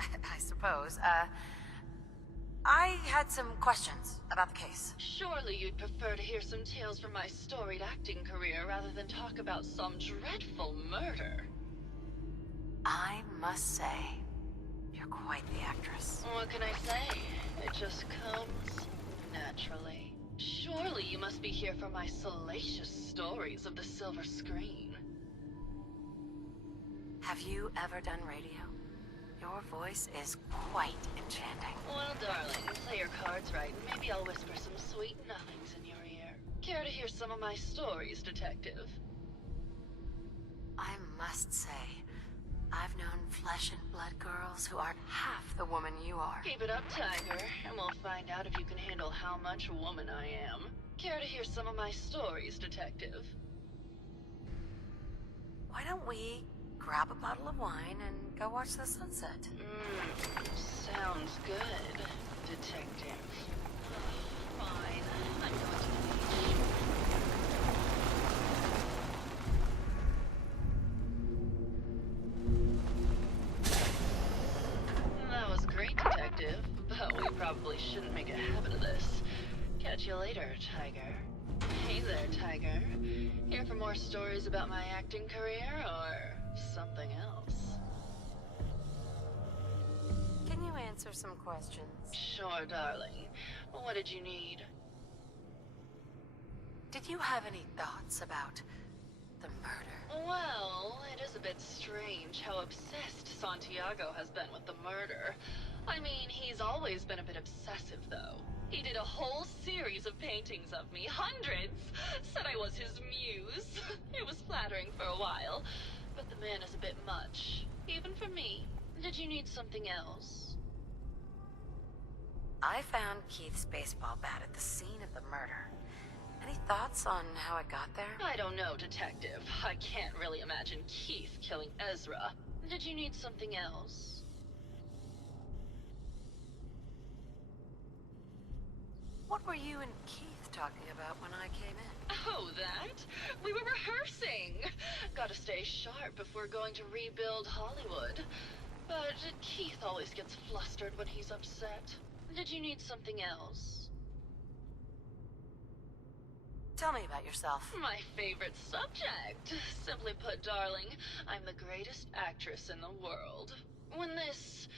I suppose. I had some questions about the case. Surely you'd prefer to hear some tales from my storied acting career rather than talk about some dreadful murder. I must say, you're quite the actress. What can I say? It just comes naturally. Surely you must be here for my salacious stories of the silver screen. Have you ever done radio? Your voice is quite enchanting. Well, darling, play your cards right, and maybe I'll whisper some sweet nothings in your ear. Care to hear some of my stories, detective? I must say, I've known flesh and blood girls who aren't half the woman you are. Keep it up, Tiger, and we'll find out if you can handle how much woman I am. Care to hear some of my stories, detective? Why don't we grab a bottle of wine and go watch the sunset? Sounds good, detective. Fine, I'm going to the beach. That was great, detective, but we probably shouldn't make a habit of this. Catch you later, Tiger. Hey there, Tiger. Here for more stories about my acting career, or something else? Can you answer some questions? Sure, darling. What did you need? Did you have any thoughts about the murder? Well, it is a bit strange how obsessed Santiago has been with the murder. I mean, he's always been a bit obsessive, though. He did a whole series of paintings of me, hundreds! Said I was his muse. It was flattering for a while, but the man is a bit much. Even for me. Did you need something else? I found Keith's baseball bat at the scene of the murder. Any thoughts on how it got there? I don't know, detective. I can't really imagine Keith killing Ezra. Did you need something else? What were you and Keith talking about when I came in? Oh, that? We were rehearsing! Gotta stay sharp if we're going to rebuild Hollywood. But Keith always gets flustered when he's upset. Did you need something else? Tell me about yourself. My favorite subject. Simply put, darling, I'm the greatest actress in the world. When this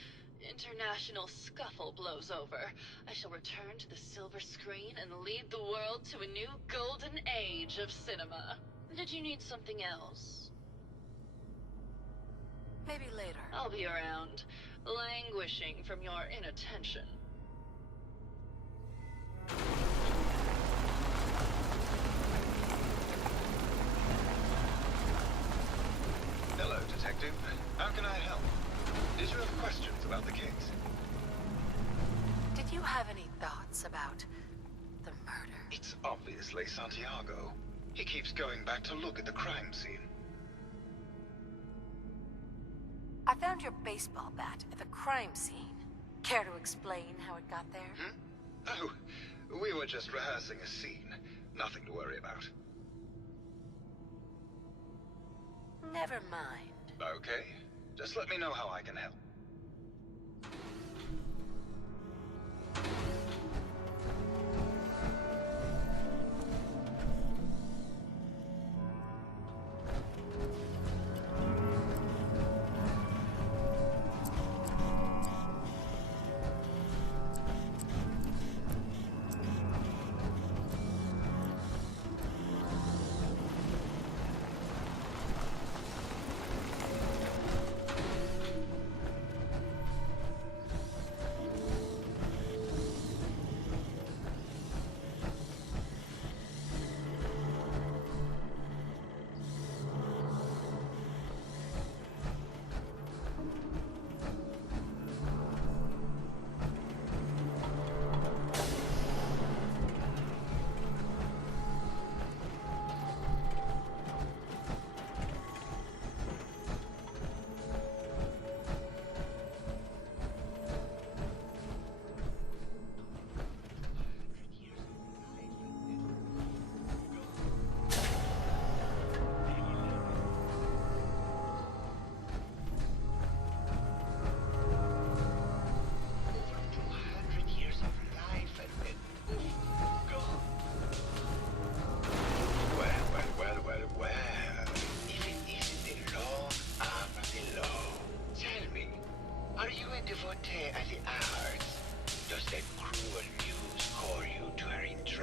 international scuffle blows over, I shall return to the silver screen and lead the world to a new golden age of cinema. Did you need something else? Maybe later. I'll be around, languishing from your inattention. Hello, Detective. How can I help? Did you have questions about the case? Did you have any thoughts about the murder? It's obviously Santiago. He keeps going back to look at the crime scene. I found your baseball bat at the crime scene. Care to explain how it got there? Oh, we were just rehearsing a scene. Nothing to worry about. Never mind. Okay. Just let me know how I can help.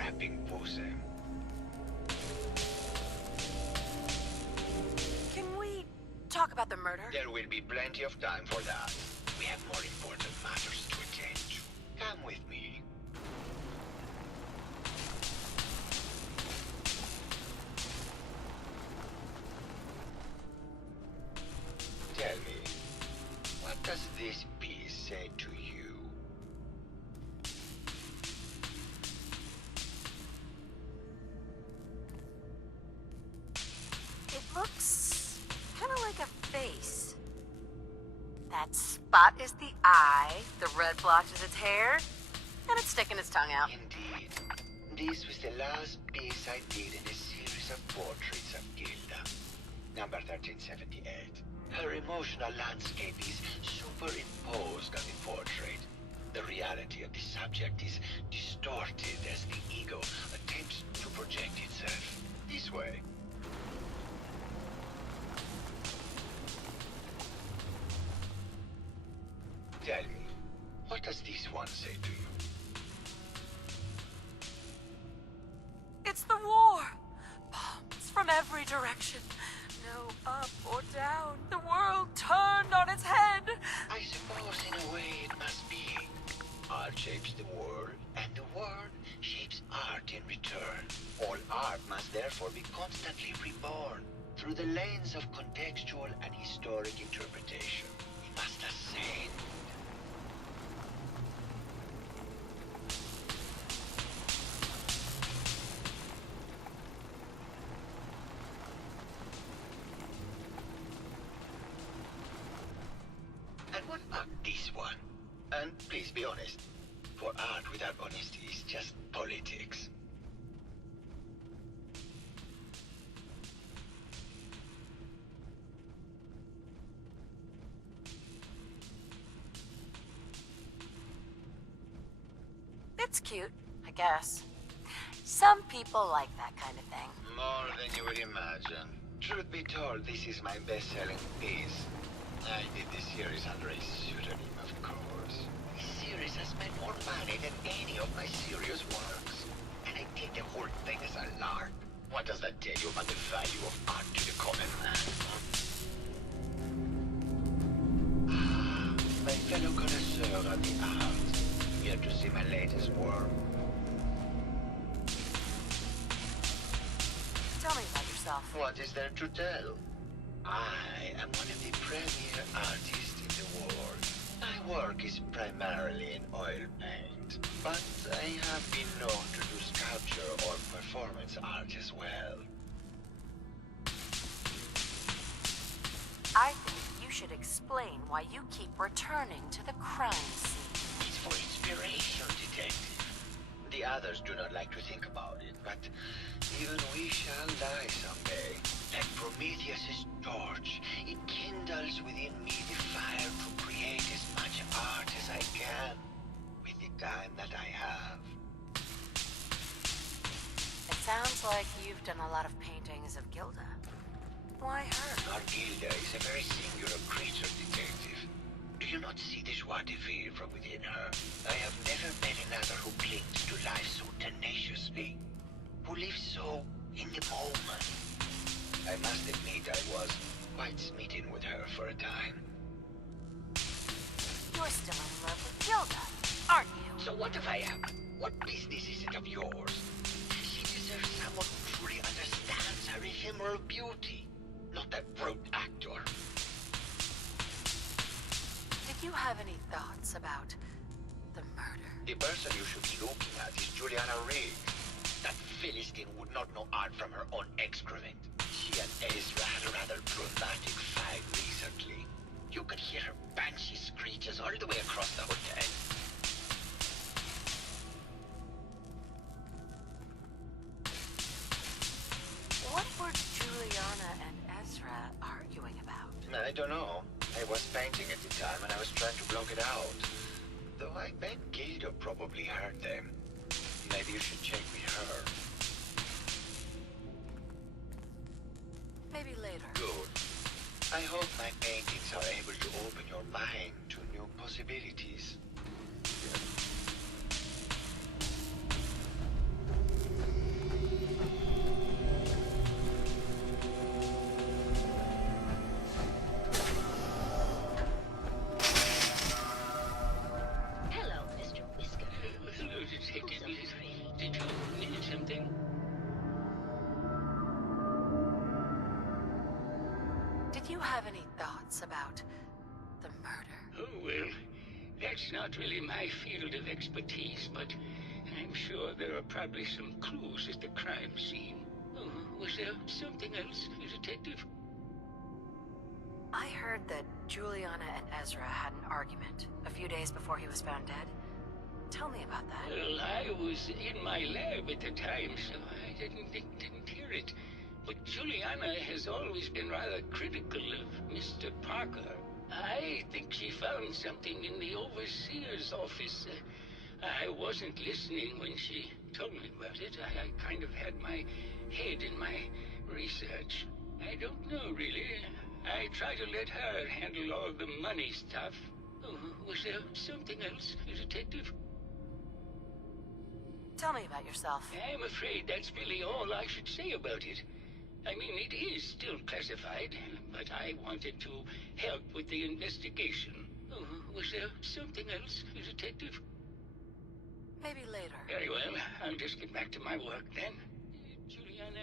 strapping pussy. Can we talk about the murder? There will be plenty of time for that. We have more important matters to attend to. Come with me. Tell me, what does this piece say to you? It looks kind of like a face. That spot is the eye, the red blotch is its hair, and it's sticking its tongue out. Indeed. This was the last piece I did in a series of portraits of Gilda. Number 1378. Her emotional landscape is superimposed on the portrait. The reality of the subject is distorted as the ego attempts to project itself. This way. Tell me, what does this one say to you? It's the war! Bombs from every direction. No up or down. The world turned on its head. I suppose in a way it must be. Art shapes the world, and the world shapes art in return. All art must therefore be constantly reborn through the lens of contextual and historic interpretation. We must ascend. And what about this one? And please be honest. For art without honesty is just politics. It's cute, I guess. Some people like that kind of thing. More than you would imagine. Truth be told, this is my best-selling piece. I did this series under a pseudonym, of course. This series has made more money than any of my serious works. And I did the whole thing as a lark. What does that tell you about the value of art to the common man? Ah, my fellow connoisseur of the arts. Here to see my latest work. Tell me about yourself. What is there to tell? I am one of the premier artists in the world. My work is primarily in oil paint, but I have been known to do sculpture or performance art as well. I think you should explain why you keep returning to the crime scene. It's for inspiration, detective. The others do not like to think about it, but even we shall die someday. Like Prometheus's torch, it kindles within me the fire to create as much art as I can with the time that I have. It sounds like you've done a lot of paintings of Gilda. Why her? Our Gilda is a very singular creature, detective. Do you not see the joie de vivre from within her? I have never met another who clings to life so tenaciously, who lives so in the moment. I must admit I was quite smitten with her for a time. You're still in love with Gilda, aren't you? So what if I am? What business is it of yours? She deserves someone who truly understands her ephemeral beauty, not that brute actor. Did you have any thoughts about the murder? The person you should be looking at is Juliana Riggs. That Philistine would not know art from her own excrement. She and Ezra had a rather dramatic fight recently. You could hear her banshee screeches all the way across the hotel. What were Juliana and Ezra arguing about? I don't know. I was painting at the time and I was trying to block it out. Though I bet Gilda probably heard them. Maybe you should check with her. Maybe later. Good. I hope my paintings are able to open your mind to new possibilities. something? Did you have any thoughts about the murder? Oh, well, that's not really my field of expertise, but I'm sure there are probably some clues at the crime scene. Oh, was there something else, Detective? I heard that Juliana and Ezra had an argument a few days before he was found dead. Tell me about that. Well, I was in my lab at the time, so I didn't hear it. But Juliana has always been rather critical of Mr. Parker. I think she found something in the overseer's office. I wasn't listening when she told me about it. I kind of had my head in my research. I don't know, really. I try to let her handle all the money stuff. Oh, was there something else, Detective? Tell me about yourself. I'm afraid that's really all I should say about it. I mean, it is still classified, but I wanted to help with the investigation. Oh, was there something else, Detective? Maybe later. Very well. I'll just get back to my work then. Juliana,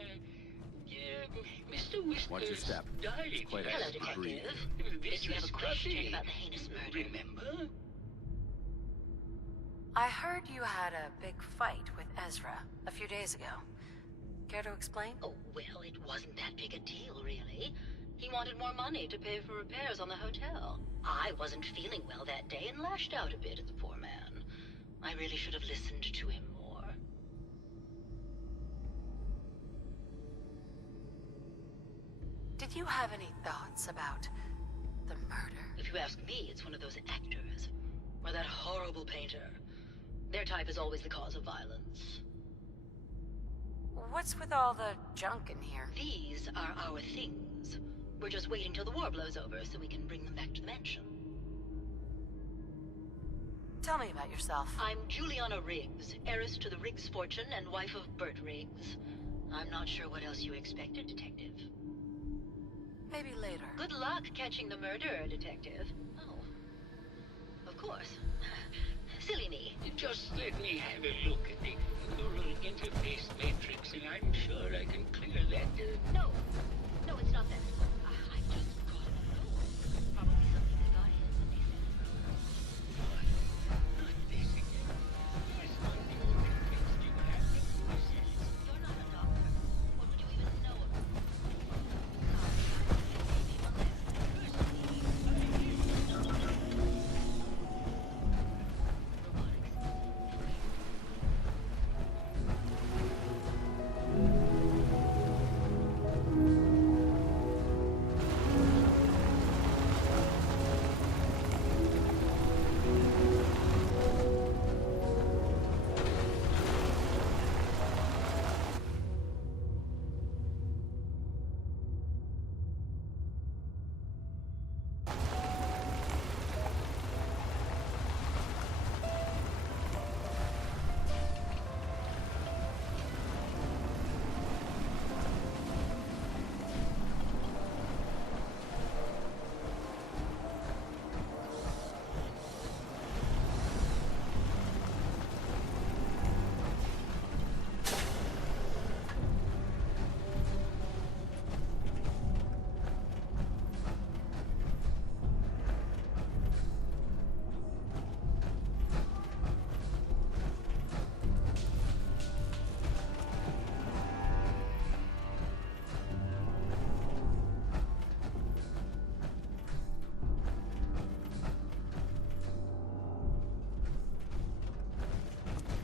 Mr. Whiskers Watch your step. died. It's quite a Hello, Detective. This Did you have is a question Scruffy. about the heinous murder? Remember? I heard you had a big fight with Ezra a few days ago. Care to explain? Oh, well, it wasn't that big a deal, really. He wanted more money to pay for repairs on the hotel. I wasn't feeling well that day and lashed out a bit at the poor man. I really should have listened to him more. Did you have any thoughts about the murder? If you ask me, it's one of those actors. Or that horrible painter. Their type is always the cause of violence. What's with all the junk in here? These are our things. We're just waiting till the war blows over so we can bring them back to the mansion. Tell me about yourself. I'm Juliana Riggs, heiress to the Riggs fortune and wife of Bert Riggs. I'm not sure what else you expected, Detective. Maybe later. Good luck catching the murderer, Detective. Oh. Of course. Silly me. Just let me have a look at the neural interface matrix, and I'm sure I can clear that. No. No, it's not that. I just got it. No. Probably something that got in when they sent it. Not this again. Yes, on the old interface you have the process. You're not a doctor. What would you even know about it?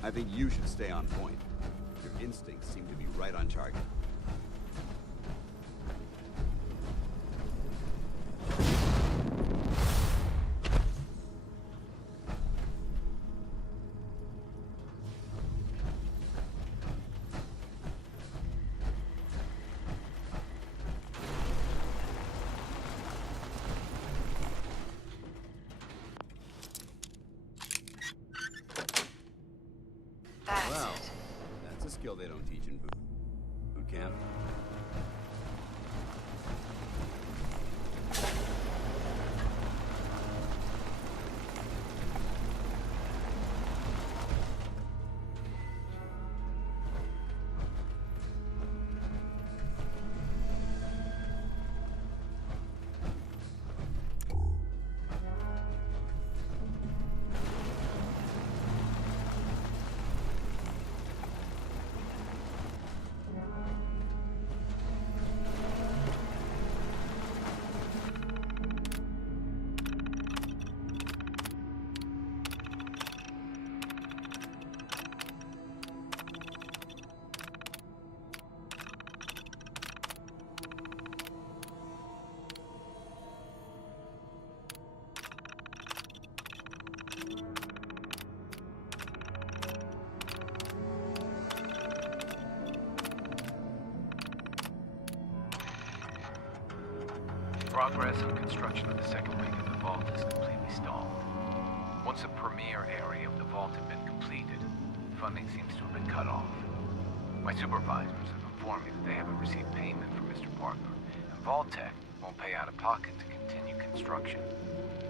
I think you should stay on point. Your instincts seem to be right on target. That's Wow, it. that's a skill they don't teach in boot camp. Progress on construction of the second wing of the vault is completely stalled. Once a premier area of the vault had been completed, funding seems to have been cut off. My supervisors have informed me that they haven't received payment from Mr. Parker, and Vault-Tec won't pay out of pocket to continue construction.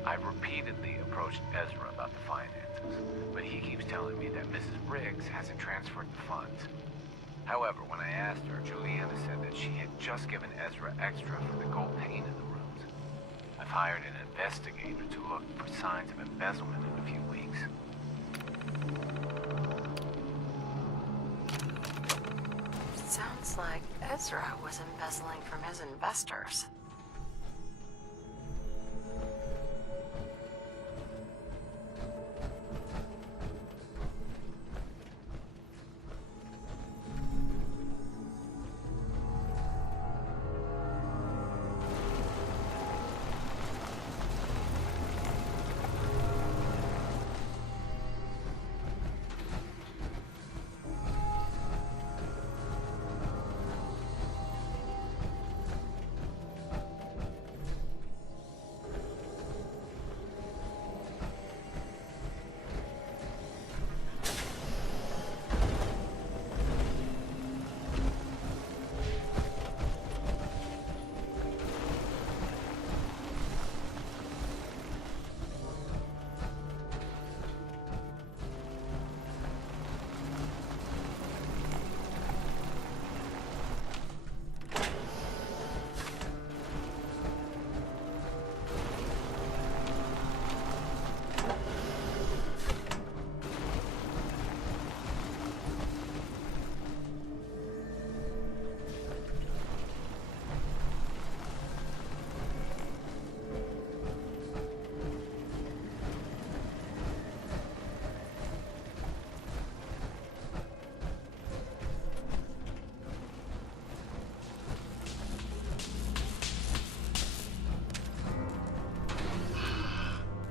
I've repeatedly approached Ezra about the finances, but he keeps telling me that Mrs. Briggs hasn't transferred the funds. However, when I asked her, Juliana said that she had just given Ezra extra for the gold paint in the rooms. I've hired an investigator to look for signs of embezzlement in a few weeks. Sounds like Ezra was embezzling from his investors.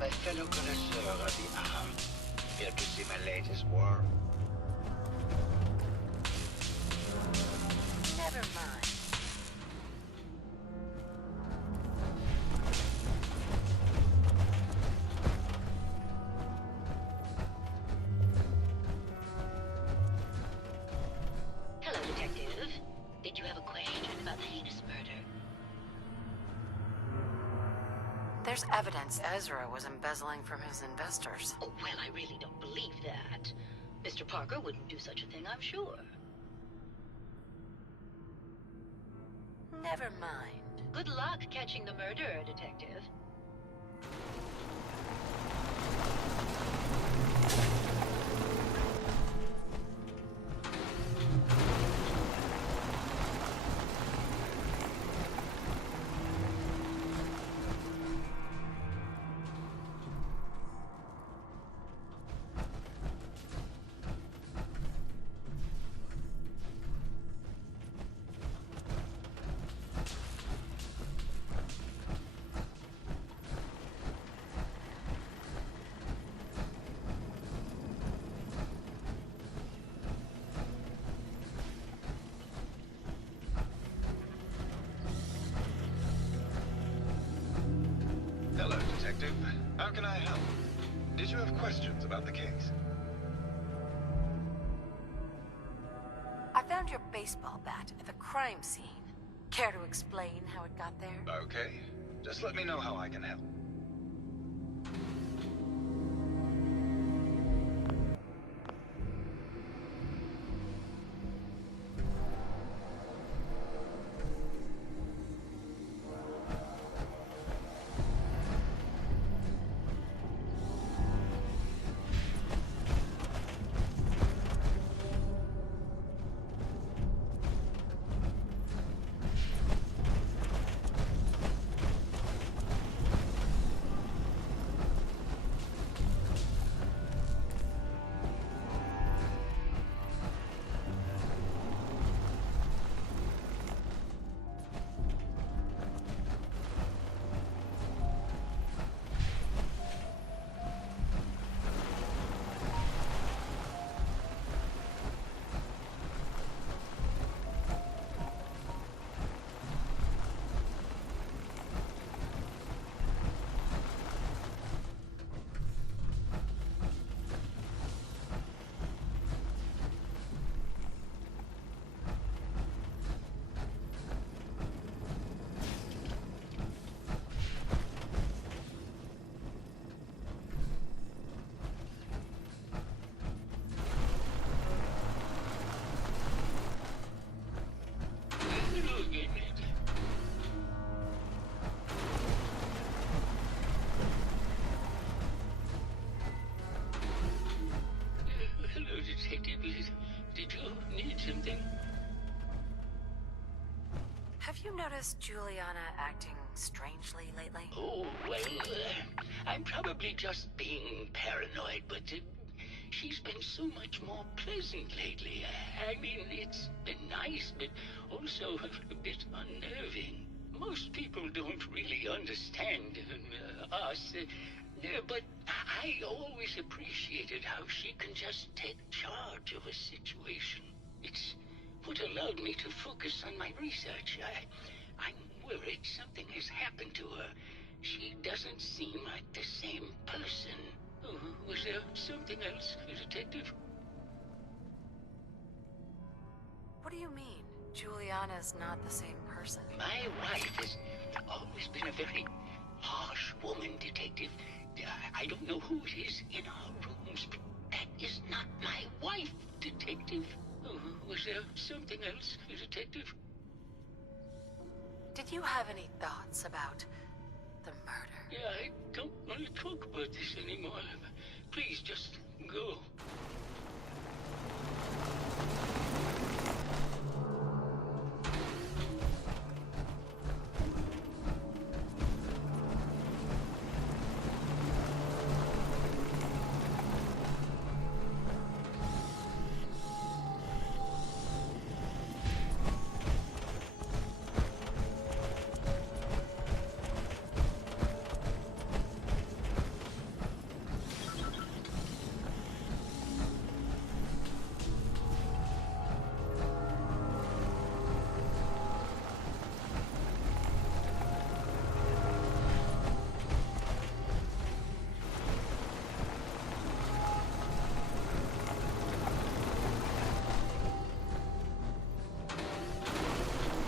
My fellow connoisseur of the art, here to see my latest work. Never mind. Hello, Detective. Did you have a question about the heinous murder? There's evidence Ezra was embezzling from his investors. Oh, well, I really don't believe that. Mr. Parker wouldn't do such a thing, I'm sure. Never mind. Good luck catching the murderer, Detective. Hello, Detective. How can I help? Did you have questions about the case? I found your baseball bat at the crime scene. Care to explain how it got there? Okay. Just let me know how I can help. you notice Juliana acting strangely lately? Oh, well, I'm probably just being paranoid, but she's been so much more pleasant lately. I mean, it's been nice, but also a bit unnerving. Most people don't really understand us, but I always appreciated how she can just take charge of a situation. It's what allowed me to focus on my research. I'm worried something has happened to her. She doesn't seem like the same person. Oh, was there something else, Detective? What do you mean? Juliana's not the same person. My wife has always been a very harsh woman, Detective. I don't know who it is in our rooms, but that is not my wife, Detective. Oh, was there something else, Detective? Did you have any thoughts about the murder? Yeah, I don't want to talk about this anymore. Please, just go.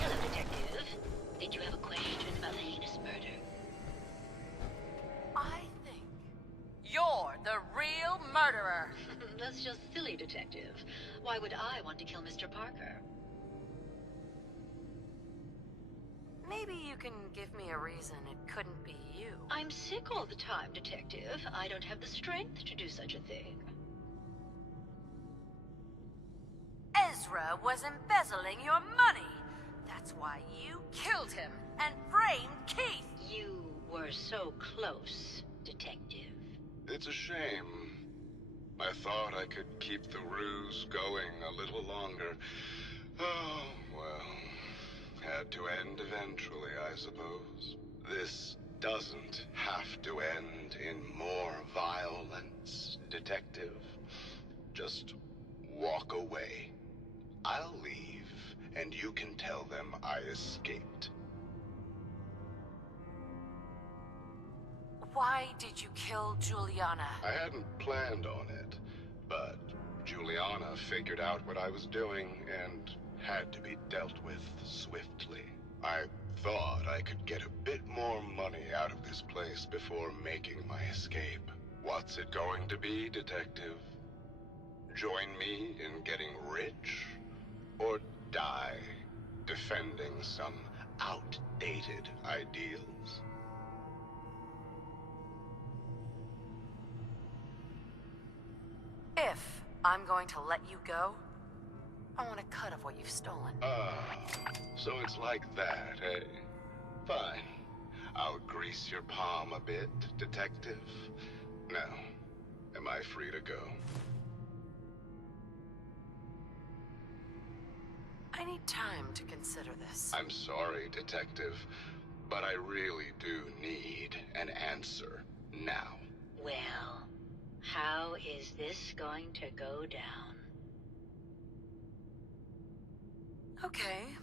Hello, Detective. Did you have a question about the heinous murder? I think you're the real murderer. That's just silly, Detective. Why would I want to kill Mr. Parker? Maybe you can give me a reason it couldn't be you. I'm sick all the time, Detective. I don't have the strength to do such a thing. Ezra was embezzling your money. That's why you killed him and framed Keith. You were so close, Detective. It's a shame. I thought I could keep the ruse going a little longer. Oh, well. Had to end eventually, I suppose. This doesn't have to end in more violence, Detective. Just walk away. I'll leave, and you can tell them I escaped. Why did you kill Juliana? I hadn't planned on it, but Juliana figured out what I was doing and had to be dealt with swiftly. I thought I could get a bit more money out of this place before making my escape. What's it going to be, Detective? Join me in getting rich? Or die defending some outdated ideals? If I'm going to let you go, I want a cut of what you've stolen. So it's like that, eh? Fine. I'll grease your palm a bit, Detective. Now, am I free to go? I need time to consider this. I'm sorry, Detective, but I really do need an answer now. Well, how is this going to go down? Okay,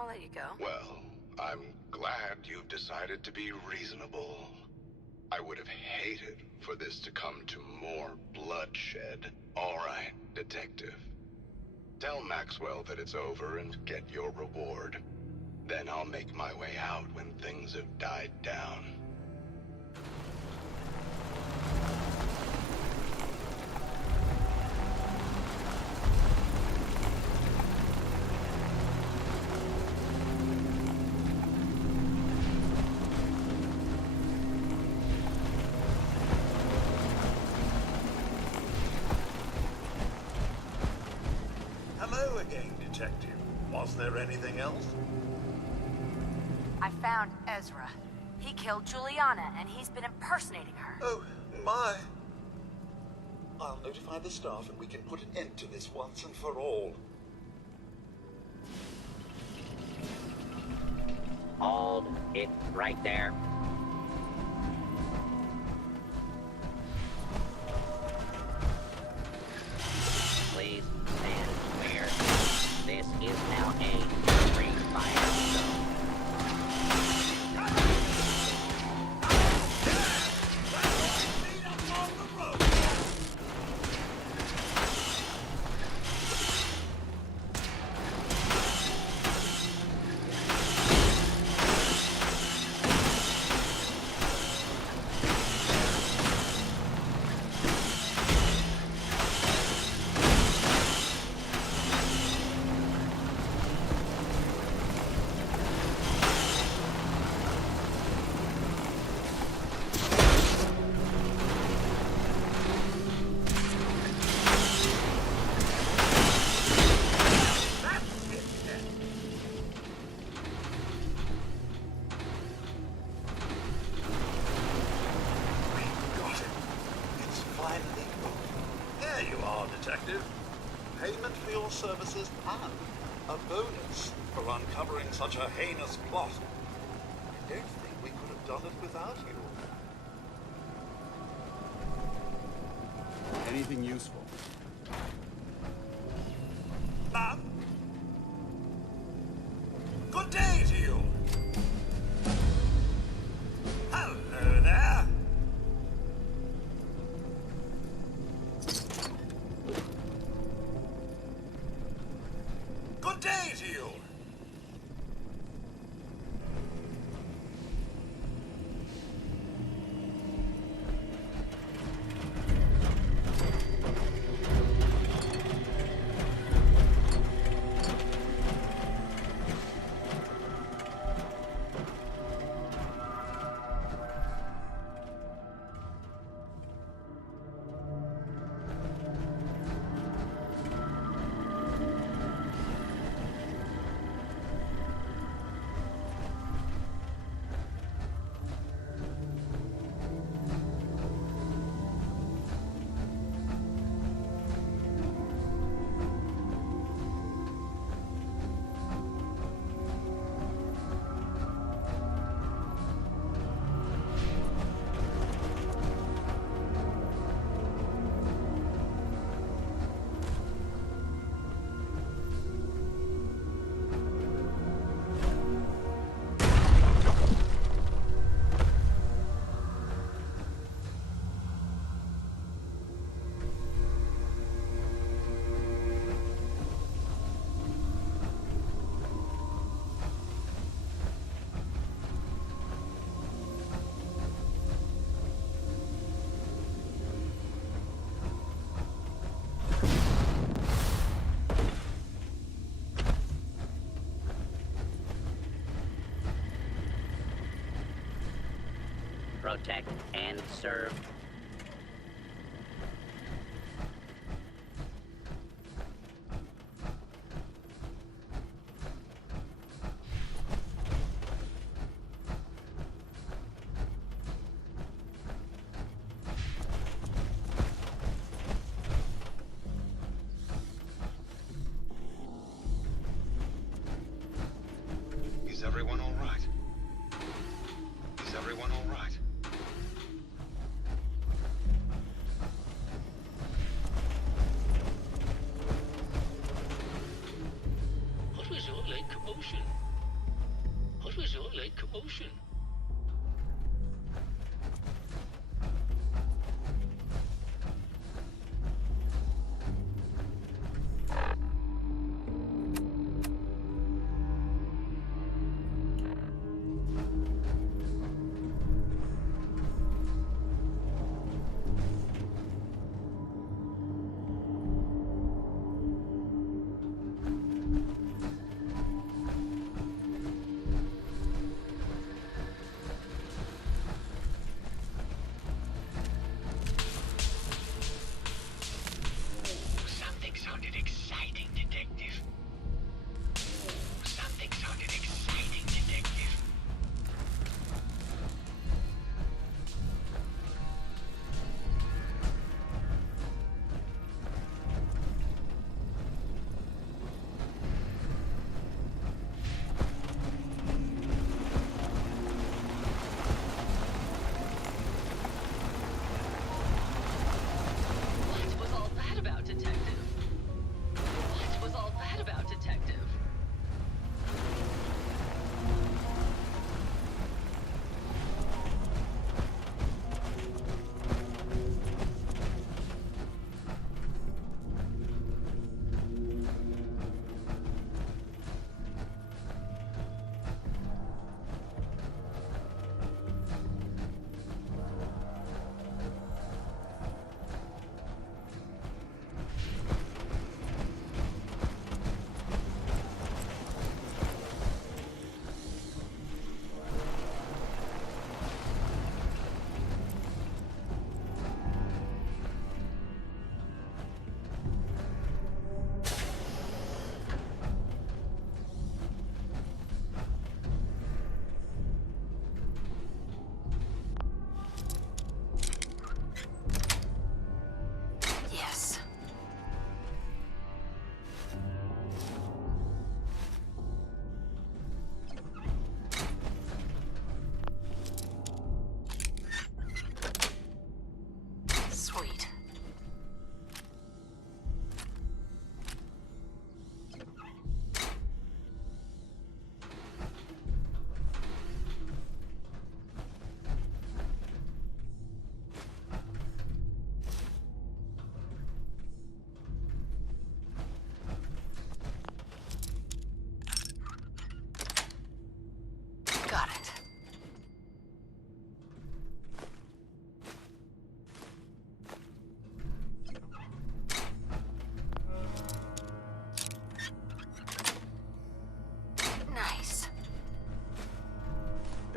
I'll let you go. Well, I'm glad you've decided to be reasonable. I would have hated for this to come to more bloodshed. All right, Detective. Tell Maxwell that it's over and get your reward. Then I'll make my way out when things have died down. Hello again, Detective. Was there anything else? I found Ezra. He killed Juliana, and he's been impersonating her. Oh, my. I'll notify the staff and we can put an end to this once and for all. Hold it right there. Please stand clear. This is now a free fire zone. Detective. Payment for your services and a bonus for uncovering such a heinous plot. I don't think we could have done it without you. Anything useful? Ma'am? Good day to you. Hello there. Good day to you. Protect and serve. Is everyone all right? Is everyone all right? What was all that commotion? What was all that commotion?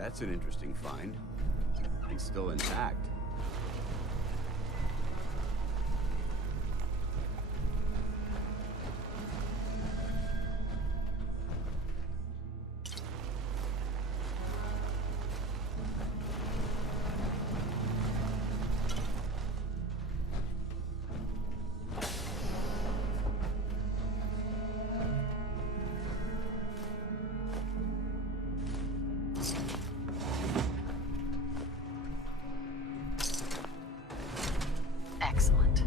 That's an interesting find. And still intact. Excellent.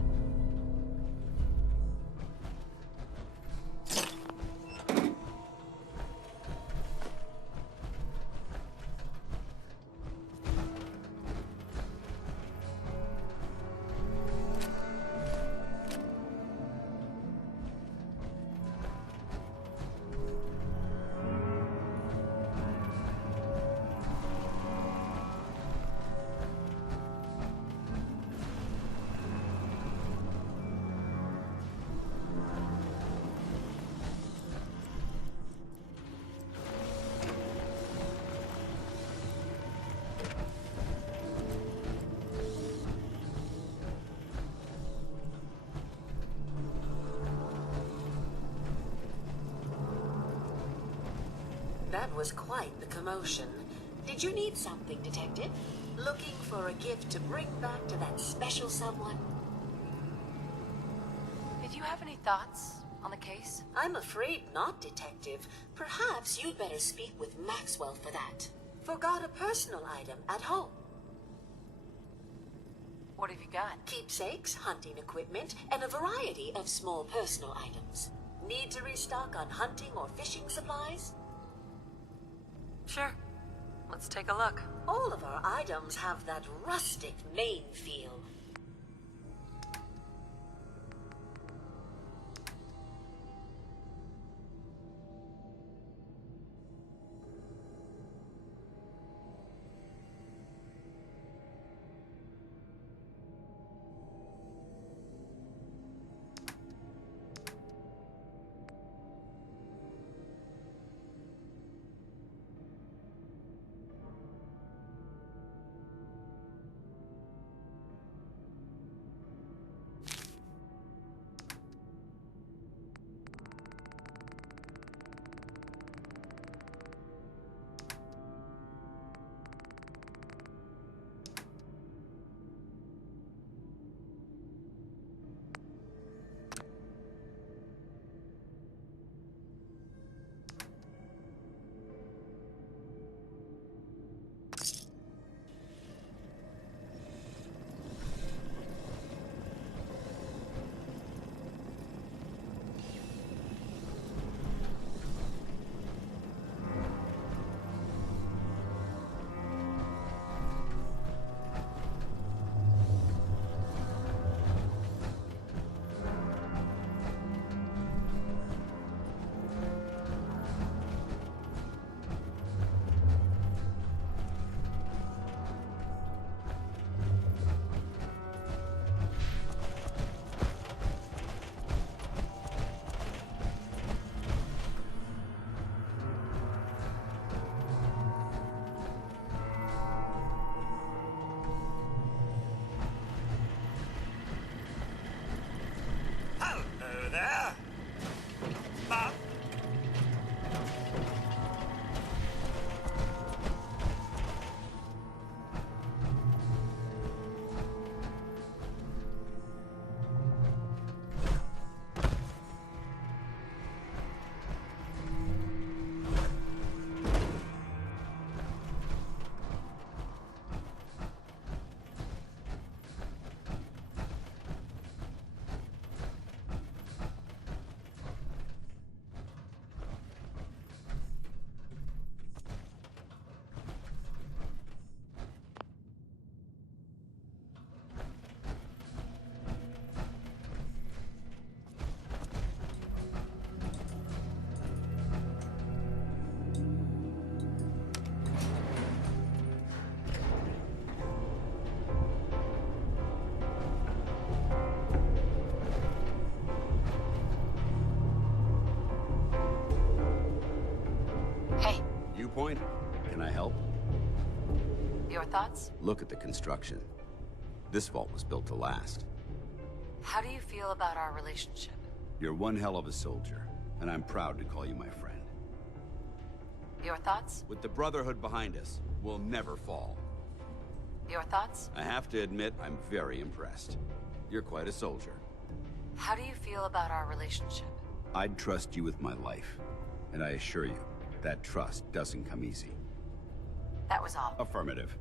That was quite the commotion. Did you need something, Detective? Looking for a gift to bring back to that special someone? Did you have any thoughts on the case? I'm afraid not, Detective. Perhaps you'd better speak with Maxwell for that. Forgot a personal item at home. What have you got? Keepsakes, hunting equipment, and a variety of small personal items. Need to restock on hunting or fishing supplies? Sure. Let's take a look. All of our items have that rustic Maine feel. Point? Can I help? Your thoughts? Look at the construction. This vault was built to last. How do you feel about our relationship? You're one hell of a soldier, and I'm proud to call you my friend. Your thoughts? With the Brotherhood behind us, we'll never fall. Your thoughts? I have to admit, I'm very impressed. You're quite a soldier. How do you feel about our relationship? I'd trust you with my life. And I assure you, that trust doesn't come easy. That was all. Affirmative.